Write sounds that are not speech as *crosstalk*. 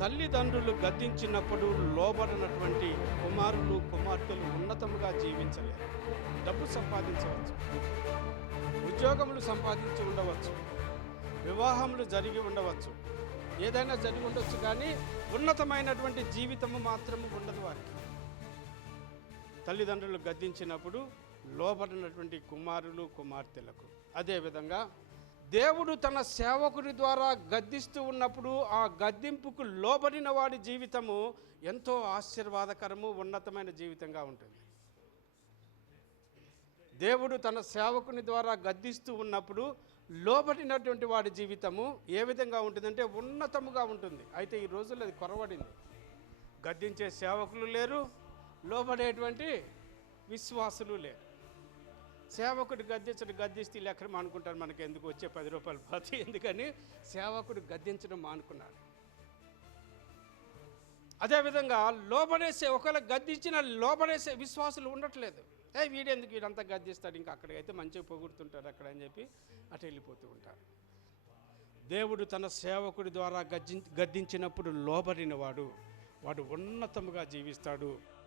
తల్లిదండ్రులు గద్దించినప్పుడు లోబడినటువంటి కుమారులు కుమార్తెలు ఉన్నతముగా జీవించలేరు. డబ్బు సంపాదించవచ్చు. ఉద్యోగములు సంపాదించి ఉండవచ్చు. వివాహములు జరిగి ఉండవచ్చు. ఏదైనా జరిగి ఉండొచ్చు కానీ ఉన్నతమైనటువంటి జీవితము మాత్రము ఉండదు వారికి. తల్లిదండ్రులు గద్దించినప్పుడు లోబడినటువంటి కుమారులు కుమార్తెలకు అదేవిధంగా దేవుడు తన సేవకుడి ద్వారా గద్దిస్తూ ఉన్నప్పుడు ఆ గద్దింపుకు లోబడిన వాడి జీవితము ఎంతో ఆశీర్వాదకరము ఉన్నతమైన జీవితంగా ఉంటుంది. దేవుడు తన సేవకుని ద్వారా గద్దిస్తూ ఉన్నప్పుడు లోబడినటువంటి వాడి జీవితము ఏ విధంగా ఉంటుందంటే ఉన్నతముగా ఉంటుంది. అయితే ఈ రోజుల్లో అది కొరవడింది. గద్దించే సేవకులు లేరు లోబడేటువంటి విశ్వాసులు లేరు. సేవకుడు గద్దించడం గద్దిస్తే లెక్కలు మానుకుంటారు. మనకి ఎందుకు వచ్చే పది రూపాయలు పోతే *laughs* ఎందుకని? సేవకుడు గద్దించడం మానుకున్నాడు. అదేవిధంగా లోబడేసే ఒకవేళ గద్దించిన లోబడేసే విశ్వాసులు ఉండట్లేదు. ఏ వీడెందుకు వీడంతా గద్దిస్తాడు? ఇంకా అక్కడికైతే మంచిగా పొగుడుతుంటారు అక్కడ అని చెప్పి అటు వెళ్ళిపోతూ ఉంటారు. దేవుడు తన సేవకుడి ద్వారా గద్ది గద్దించినప్పుడు లోబడినవాడు. వాడు ఉన్నతముగా జీవిస్తాడు.